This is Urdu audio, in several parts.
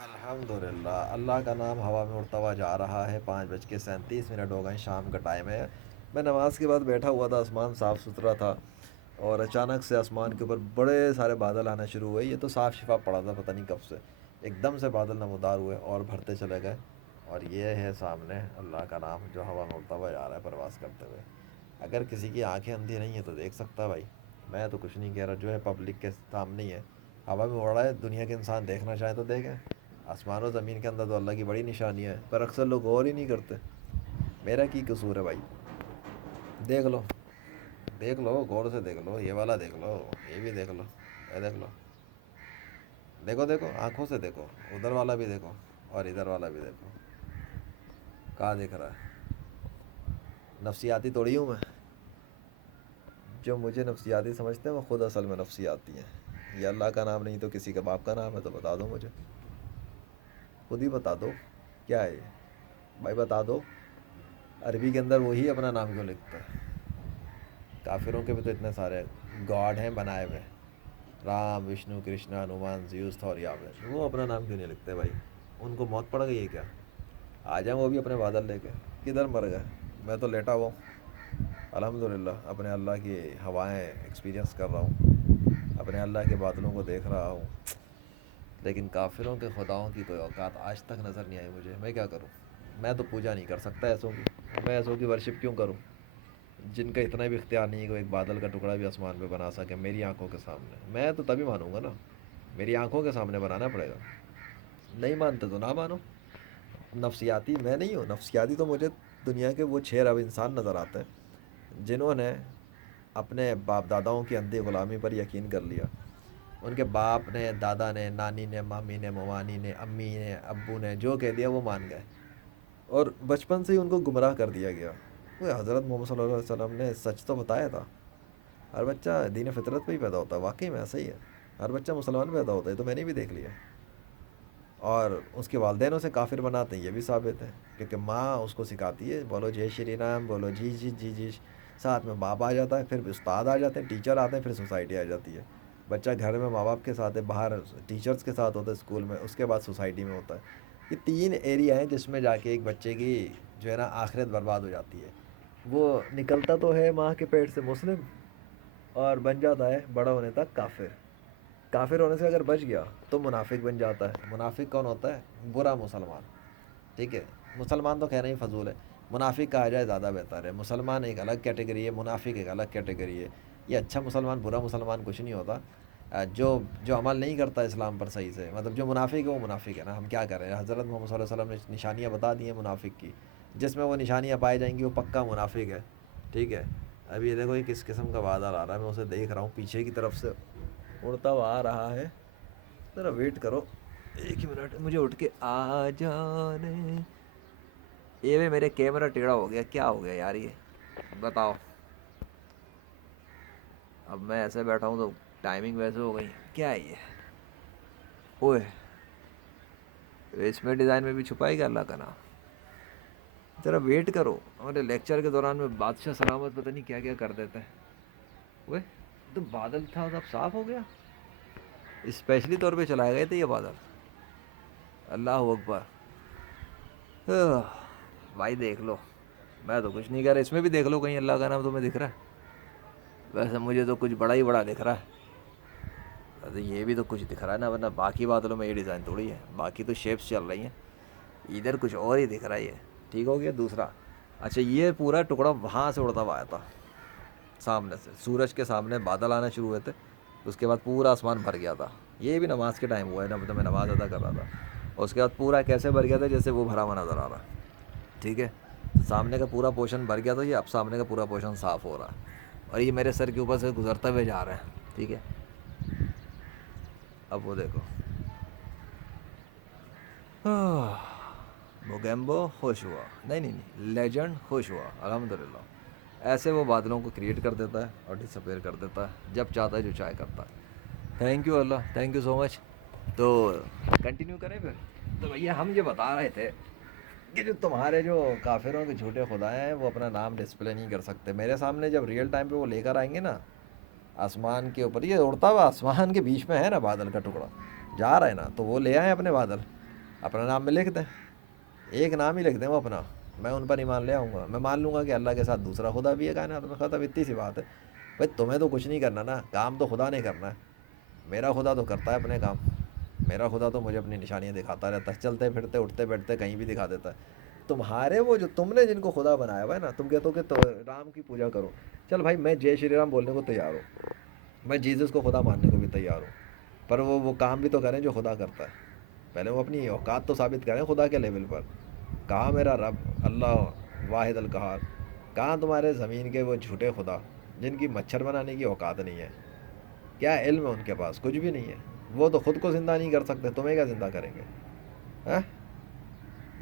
الحمدللہ، اللہ کا نام ہوا میں اڑتا ہوا جا رہا ہے۔ 5:37 ہو گئے، شام کا ٹائم ہے۔ میں نماز کے بعد بیٹھا ہوا تھا، آسمان صاف ستھرا تھا، اور اچانک سے آسمان کے اوپر بڑے سارے بادل آنا شروع ہوئے۔ یہ تو صاف شفاف پڑا تھا، پتہ نہیں کب سے ایک دم سے بادل نمودار ہوئے اور بھرتے چلے گئے۔ اور یہ ہے سامنے اللہ کا نام جو ہوا میں اڑتا ہوا جا رہا ہے پرواز کرتے ہوئے۔ اگر کسی کی آنکھیں اندھی نہیں ہیں تو دیکھ سکتا ہے بھائی، میں تو کچھ نہیں کہہ رہا، جو ہے پبلک کے سامنے ہی ہے، ہوا میں اڑ رہا ہے، دنیا کے انسان دیکھنا چاہیں تو دیکھیں۔ آسمان و زمین کے اندر تو اللہ کی بڑی نشانیاں ہیں، پر اکثر لوگ غور ہی نہیں کرتے۔ میرا کی قصور ہے بھائی؟ دیکھ لو، دیکھ لو، غور سے دیکھ لو، یہ والا دیکھ لو، یہ بھی دیکھ لو، یہ دیکھ لو، دیکھو دیکھو آنکھوں سے دیکھو، ادھر والا بھی دیکھو اور ادھر والا بھی دیکھو، کہاں دیکھ رہا ہے؟ نفسیاتی توڑی ہوں میں؟ جو مجھے نفسیاتی سمجھتے ہیں وہ خود اصل میں نفسیاتی ہیں۔ یہ اللہ کا نام نہیں تو کسی کے باپ کا نام ہے تو بتا دو مجھے، خود ہی بتا دو کیا ہے یہ بھائی، بتا دو۔ عربی کے اندر وہی اپنا نام کیوں لکھتا ہے؟ کافروں کے بھی تو اتنے سارے گاڈ ہیں بنائے ہوئے، رام، وشنو، کرشنا، ہنومان، زیوس، تھور، یاوے، وہ اپنا نام کیوں نہیں لکھتے بھائی؟ ان کو موت پڑ گئی ہے کیا؟ آ جائیں وہ بھی اپنے بادل لے کے۔ کدھر مر گئے؟ میں تو لیٹا ہوا ہوں، الحمدللہ اپنے اللہ کی ہوائیں ایکسپیرینس کر رہا ہوں، اپنے اللہ کے بادلوں کو دیکھ رہا ہوں۔ لیکن کافروں کے خداؤں کی کوئی اوقات آج تک نظر نہیں آئی مجھے، میں کیا کروں؟ میں تو پوجا نہیں کر سکتا ایسوں کی، میں ایسوں کی ورشپ کیوں کروں جن کا اتنا بھی اختیار نہیں ہے کہ وہ ایک بادل کا ٹکڑا بھی آسمان پہ بنا سکے میری آنکھوں کے سامنے؟ میں تو تبھی مانوں گا نا، میری آنکھوں کے سامنے بنانا پڑے گا۔ نہیں مانتے تو نہ مانو۔ نفسیاتی میں نہیں ہوں، نفسیاتی تو مجھے دنیا کے وہ 6 ارب انسان نظر آتے ہیں جنہوں نے اپنے باپ داداؤں کی اندھی غلامی پر یقین کر لیا۔ ان کے باپ نے، دادا نے، نانی نے، مامی نے، ممانی نے، امی نے، ابو نے جو کہہ دیا وہ مان گئے، اور بچپن سے ہی ان کو گمراہ کر دیا گیا۔ وہ حضرت محمد صلی اللہ علیہ وسلم نے سچ تو بتایا تھا، ہر بچہ دین فطرت پہ ہی پیدا ہوتا ہے، واقعی میں ایسا ہی ہے، ہر بچہ مسلمان پیدا ہوتا ہے، تو میں نے بھی دیکھ لیا۔ اور اس کے والدین اسے کافر بناتے ہیں، یہ بھی ثابت ہے، کیونکہ ماں اس کو سکھاتی ہے بولو جے شری رام، بولو جی جی جی جی، ساتھ میں باپ آ جاتا ہے، پھر استاد آ جاتے ہیں، ٹیچر آتے ہیں، پھر سوسائٹی آ جاتی ہے۔ بچہ گھر میں ماں باپ کے ساتھ ہے، باہر ٹیچرز کے ساتھ ہوتا ہے اسکول میں، اس کے بعد سوسائٹی میں ہوتا ہے۔ یہ 3 ایریا ہیں جس میں جا کے ایک بچے کی جو ہے نا آخرت برباد ہو جاتی ہے۔ وہ نکلتا تو ہے ماں کے پیٹ سے مسلم، اور بن جاتا ہے بڑا ہونے تک کافر۔ کافر ہونے سے اگر بچ گیا تو منافق بن جاتا ہے۔ منافق کون ہوتا ہے؟ برا مسلمان، ٹھیک ہے؟ مسلمان تو کہنا ہی فضول ہے، منافق کہا جائے زیادہ بہتر ہے۔ مسلمان ایک الگ کیٹیگری ہے، منافق ایک الگ کیٹیگری ہے۔ یہ اچھا مسلمان برا مسلمان کچھ نہیں ہوتا، جو عمل نہیں کرتا اسلام پر صحیح سے، مطلب جو منافق ہے وہ منافق ہے نا، ہم کیا کریں؟ حضرت محمد صلی اللہ علیہ وسلم نے نشانیاں بتا دی ہیں منافق کی، جس میں وہ نشانیاں پائی جائیں گی وہ پکا منافق ہے، ٹھیک ہے؟ ابھی یہ دیکھو یہ کس قسم کا بادل آ رہا ہے، میں اسے دیکھ رہا ہوں پیچھے کی طرف سے اڑتا ہوا آ رہا ہے، ذرا ویٹ کرو 1 منٹ، مجھے اٹھ کے آ جانے۔ یہ بھی میرے کیمرہ ٹیڑھا ہو گیا، کیا ہو گیا یار یہ بتاؤ؟ اب میں ایسے بیٹھا ہوں تو ٹائمنگ ویسے ہو گئی، کیا ہے یہ؟ اوئے، اس میں ڈیزائن میں بھی چھپائے گا اللہ کا نام؟ ذرا ویٹ کرو، ہمارے لیکچر کے دوران میں بادشاہ سلامت پتہ نہیں کیا کیا کر دیتے ہیں۔ اوئے، تو بادل تھا سب صاف ہو گیا، اسپیشلی طور پہ چلائے گئے تھے یہ بادل، اللہ اکبر۔ بھائی دیکھ لو، میں تو کچھ نہیں کر رہا، اس میں بھی دیکھ لو کہیں اللہ کا نام تمہیں دکھ رہا ہے؟ ویسے مجھے تو کچھ بڑا ہی بڑا دکھ رہا ہے، ویسے یہ بھی تو کچھ دکھ رہا ہے نا، ورنہ باقی بادلوں میں یہ ڈیزائن تھوڑی ہے، باقی تو شیپس چل رہی ہیں، ادھر کچھ اور ہی دکھ رہا ہے یہ۔ ٹھیک ہو گیا دوسرا؟ اچھا یہ پورا ٹکڑا وہاں سے اڑتا ہوا آیا تھا، سامنے سے سورج کے سامنے بادل آنا شروع ہوئے تھے، اس کے بعد پورا آسمان بھر گیا تھا۔ یہ بھی نماز کے ٹائم ہوا ہے نا، تو میں نماز ادا کر رہا تھا، اور اس کے بعد پورا کیسے بھر گیا تھا جیسے وہ بھرا ہوا نظر آ رہا، ٹھیک ہے؟ سامنے کا پورا پورشن بھر گیا تھا، یہ اب سامنے کا پورا پورشن صاف ہو رہا ہے، اور یہ میرے سر کے اوپر سے گزرتے ہوئے جا رہے ہیں، ٹھیک ہے؟ اب وہ دیکھو، موگیمبو خوش ہوا، نہیں نہیں نہیں، لیجنڈ خوش ہوا، الحمدللہ۔ ایسے وہ بادلوں کو کریٹ کر دیتا ہے اور ڈسپیئر کر دیتا ہے جب چاہتا ہے، جو چاہے کرتا ہے۔ تھینک یو اللہ، تھینک یو سو مچ۔ تو کنٹینیو کریں پھر؟ تو بھیا ہم یہ بتا رہے تھے کہ جو تمہارے جو کافروں کے جھوٹے خدا ہیں وہ اپنا نام ڈسپلے نہیں کر سکتے میرے سامنے، جب ریئل ٹائم پہ وہ لے کر آئیں گے نا آسمان کے اوپر، یہ اڑتا ہوا آسمان کے بیچ میں ہے نا بادل کا ٹکڑا، جا رہا ہے نا، تو وہ لے آئیں اپنے بادل، اپنا نام میں لکھ دیں، ایک نام ہی لکھ دیں وہ اپنا، میں ان پر ایمان لے آؤں گا، میں مان لوں گا کہ اللہ کے ساتھ دوسرا خدا بھی ہے کائنات میں، ختم، اتنی سی بات ہے۔ بھائی تمہیں تو کچھ نہیں کرنا نا، کام تو خدا نے کرنا ہے، میرا خدا تو کرتا ہے اپنے کام، میرا خدا تو مجھے اپنی نشانیاں دکھاتا رہتا ہے، چلتے پھرتے اٹھتے بیٹھتے کہیں بھی دکھا دیتا ہے۔ تمہارے وہ جو تم نے جن کو خدا بنایا ہوا ہے نا، تم کہتے ہو کہ تو رام کی پوجا کرو، چل بھائی میں جے شری رام بولنے کو تیار ہوں، میں جیزس کو خدا ماننے کو بھی تیار ہوں، پر وہ کام بھی تو کریں جو خدا کرتا ہے، پہلے وہ اپنی اوقات تو ثابت کریں خدا کے لیول پر۔ کہاں میرا رب اللہ واحد القہار، کہاں تمہارے زمین کے وہ جھوٹے خدا جن کی مچھر بنانے کی اوقات نہیں ہے، کیا علم ہے ان کے پاس؟ کچھ بھی نہیں ہے، وہ تو خود کو زندہ نہیں کر سکتے، تمہیں کیا زندہ کریں گے؟ ہاں؟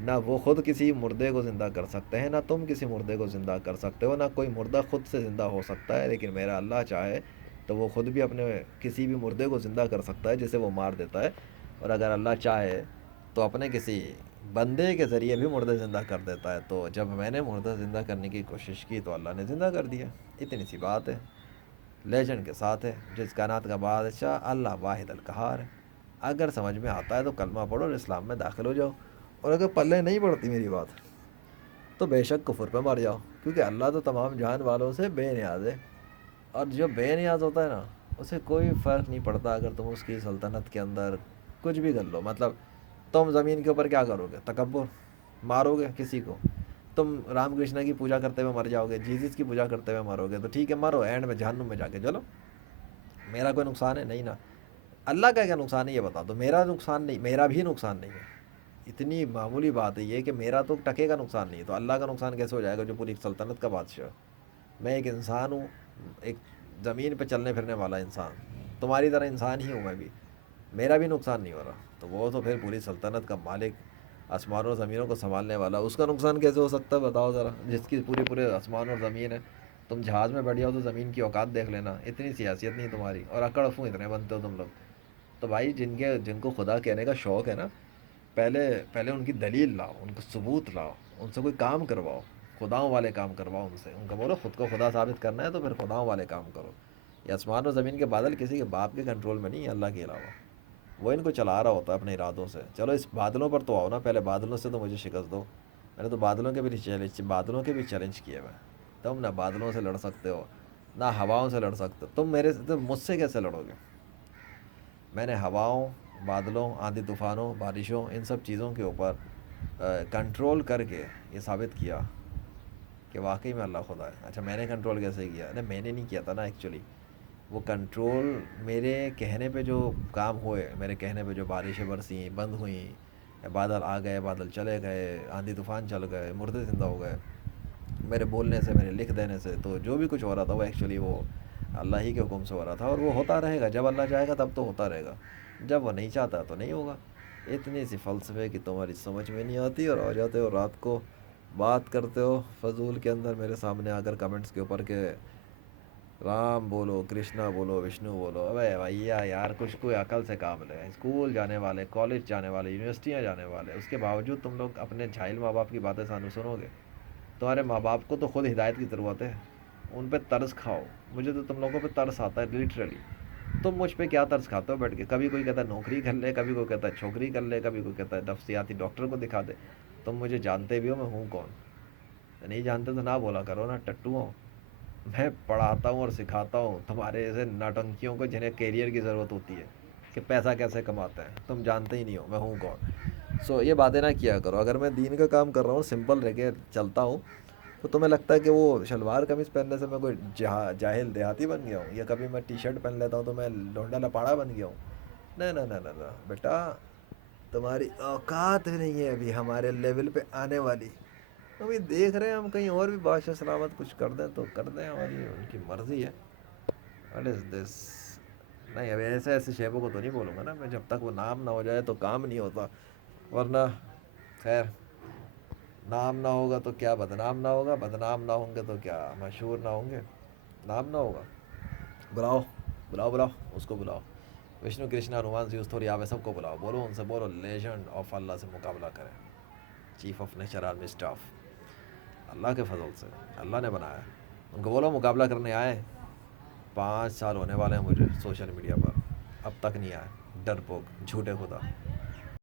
نہ وہ خود کسی مردے کو زندہ کر سکتے ہیں، نہ تم کسی مردے کو زندہ کر سکتے ہو، نہ کوئی مردہ خود سے زندہ ہو سکتا ہے، لیکن میرا اللہ چاہے تو وہ خود بھی اپنے کسی بھی مردے کو زندہ کر سکتا ہے جسے وہ مار دیتا ہے، اور اگر اللہ چاہے تو اپنے کسی بندے کے ذریعے بھی مردے زندہ کر دیتا ہے۔ تو جب میں نے مردہ زندہ کرنے کی کوشش کی تو اللہ نے زندہ کر دیا، اتنی سی بات ہے، لیجنڈ کے ساتھ ہے، جس کائنات کا بادشاہ اللہ واحد القہار ہے۔ اگر سمجھ میں آتا ہے تو کلمہ پڑھو اور اسلام میں داخل ہو جاؤ، اور اگر پلے نہیں پڑتی میری بات تو بے شک کفر پہ مر جاؤ، کیونکہ اللہ تو تمام جہان والوں سے بے نیاز ہے، اور جو بے نیاز ہوتا ہے نا اسے کوئی فرق نہیں پڑتا اگر تم اس کی سلطنت کے اندر کچھ بھی کر لو۔ مطلب تم زمین کے اوپر کیا کرو گے؟ تکبر، مارو گے کسی کو؟ تم رام کرشن کی پوجا کرتے ہوئے مر جاؤ گے، جیزس کی پوجا کرتے ہوئے مرو گے، تو ٹھیک ہے مرو، اینڈ میں جہنم میں جا کے چلو، میرا کوئی نقصان ہے نہیں نا؟ اللہ کا کیا نقصان ہے یہ بتا دو، میرا نقصان نہیں، میرا بھی نقصان نہیں ہے، اتنی معمولی بات ہے یہ کہ میرا تو ٹکے کا نقصان نہیں ہے، تو اللہ کا نقصان کیسے ہو جائے گا جو پوری سلطنت کا بادشاہ ہے؟ میں ایک انسان ہوں، ایک زمین پہ چلنے پھرنے والا انسان، تمہاری طرح انسان ہی ہوں میں بھی، میرا بھی نقصان نہیں ہو رہا، تو وہ تو پھر پوری سلطنت کا مالک، آسمانوں اور زمینوں کو سنبھالنے والا، اس کا نقصان کیسے ہو سکتا ہے بتاؤ ذرا، جس کی پورے آسمان اور زمین ہے؟ تم جہاز میں بیٹھ جاؤ تو زمین کی اوقات دیکھ لینا، اتنی سیاست نہیں تمہاری، اور اکڑ افو اتنے بنتے ہو تم لوگ۔ تو بھائی جن کو خدا کہنے کا شوق ہے نا، پہلے پہلے ان کی دلیل لاؤ، ان کو ثبوت لاؤ، ان سے کوئی کام کرواؤ، خداؤں والے کام کرواؤ ان سے، ان کو بولو خود کو خدا ثابت کرنا ہے تو پھر خداؤں والے کام کرو۔ یہ آسمان و زمین کے بادل کسی کے باپ کے کنٹرول میں نہیں ہے اللہ کے علاوہ، وہ ان کو چلا رہا ہوتا ہے اپنے ارادوں سے۔ چلو اس بادلوں پر تو آؤ نا، پہلے بادلوں سے تو مجھے شکست دو، میں نے تو بادلوں کے بھی چیلنج کیے ہوئے، تم نہ بادلوں سے لڑ سکتے ہو نہ ہواؤں سے لڑ سکتے ہو، تم مجھ سے کیسے لڑو گے؟ میں نے ہواؤں، بادلوں، آندھی طوفانوں، بارشوں، ان سب چیزوں کے اوپر کنٹرول کر کے یہ ثابت کیا کہ واقعی میں اللہ خدا ہے۔ اچھا میں نے کنٹرول کیسے کیا؟ نہیں میں نے نہیں کیا تھا نا ایکچولی، وہ کنٹرول میرے کہنے پہ جو کام ہوئے، میرے کہنے پہ جو بارشیں برسیں، بند ہوئیں، بادل آ گئے، بادل چلے گئے، آندھی طوفان چل گئے، مردے زندہ ہو گئے، میرے بولنے سے، میرے لکھ دینے سے، تو جو بھی کچھ ہو رہا تھا وہ ایکچولی وہ اللہ ہی کے حکم سے ہو رہا تھا، اور وہ ہوتا رہے گا، جب اللہ چاہے گا تب تو ہوتا رہے گا، جب وہ نہیں چاہتا تو نہیں ہوگا۔ اتنی سی فلسفے کی تمہاری سمجھ میں نہیں آتی، اور آ جاتے ہو رات کو بات کرتے ہو فضول کے اندر میرے سامنے آ کر کمنٹس کے اوپر کہ رام بولو، کرشنا بولو، وشنو بولو۔ ابے بھیا یار کچھ کوئی عقل سے کام لے، اسکول جانے والے، کالج جانے والے، یونیورسٹیاں جانے والے، اس کے باوجود تم لوگ اپنے جاہل ماں باپ کی باتیں سنو گے؟ تمہارے ماں باپ کو تو خود ہدایت کی ضرورت ہے، ان پہ ترس کھاؤ، مجھے تو تم لوگوں پہ ترس آتا ہے لٹرلی۔ تم مجھ پہ کیا ترس کھاتے ہو بیٹھ کے؟ کبھی کوئی کہتا ہے نوکری کر لے، کبھی کوئی کہتا ہے چھوکری کر لے، کبھی کوئی کہتا ہے نفسیاتی ڈاکٹر کو دکھا دے۔ تم مجھے جانتے بھی ہو میں ہوں کون؟ نہیں جانتے تو نہ بولا کرو نا، ٹٹو ہوں میں، پڑھاتا ہوں اور سکھاتا ہوں تمہارے ایسے ناٹنکیوں کو جنہیں کیریئر کی ضرورت ہوتی ہے کہ پیسہ کیسے کماتے ہیں، تم جانتے ہی نہیں ہو میں ہوں کون۔ یہ باتیں نہ کیا کرو، اگر میں دین کا کام کر رہا ہوں، سمپل رہ کے چلتا ہوں، تو تمہیں لگتا ہے کہ وہ شلوار قمیص پہننے سے میں کوئی جاہل دیہاتی بن گیا ہوں، یا کبھی میں ٹی شرٹ پہن لیتا ہوں تو میں لونڈا لپاڑا بن گیا ہوں؟ نہ نہ نہ نہ نہ بیٹا، تمہاری اوقات نہیں ہے ابھی ہمارے لیول پہ آنے والی، ابھی دیکھ رہے ہیں ہم کہیں اور بھی بادشاہ سلامت کچھ کر دیں تو کر دیں، ہماری ان کی مرضی ہے۔ واٹ از دس؟ نہیں ابھی ایسے ایسے شیبوں کو تو نہیں بولوں گا نا میں، جب تک وہ نام نہ ہو جائے تو کام نہیں ہوتا، ورنہ خیر نام نہ ہوگا تو کیا بدنام نہ ہوگا، بدنام نہ ہوں گے تو کیا مشہور نہ ہوں گے؟ نام نہ ہوگا، بلاؤ بلاؤ بلاؤ اس کو بلاؤ، وشنو کرشنا ہنومان زیوس تھوڑی آوے سب کو بلاؤ، بولو ان سے، بولو لیجنڈ آف اللہ سے مقابلہ کریں، chief of nature army staff, اللہ کے فضل سے اللہ نے بنایا ہے، ان کو بولو مقابلہ کرنے آئے۔ 5 سال ہونے والے ہیں مجھے سوشل میڈیا پر، اب تک نہیں آئے، ڈر پوک جھوٹے خدا۔